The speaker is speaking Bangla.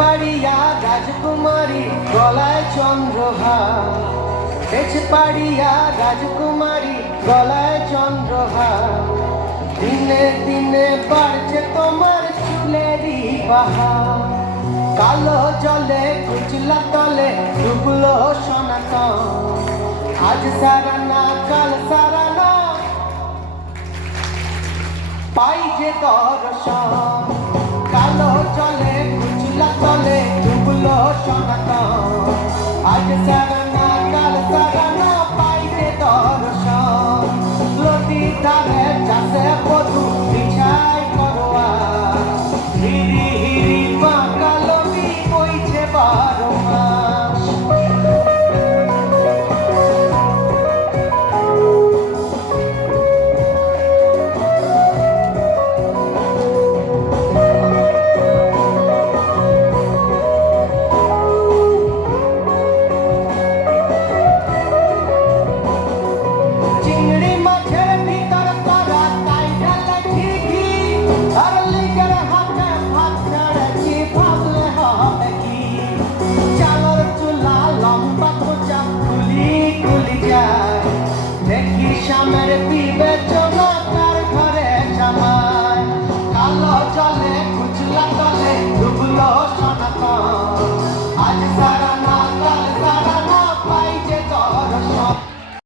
পাড়িয়া রাজকুমারী গলায় চন্দ্রহার, বেছে পাড়িয়া রাজকুমারী গলায় চন্দ্রহার। দিনে দিনে বাড়ছে তোমার চুলেরই বাহার, কালো জলে কুচলা তলে ডুবলো সনাতন। আজ সারা না কাল সারা না পাই যে দর্শন, কালো জলে কুচলা তলে ডুবলো সনাতন। আজ সারা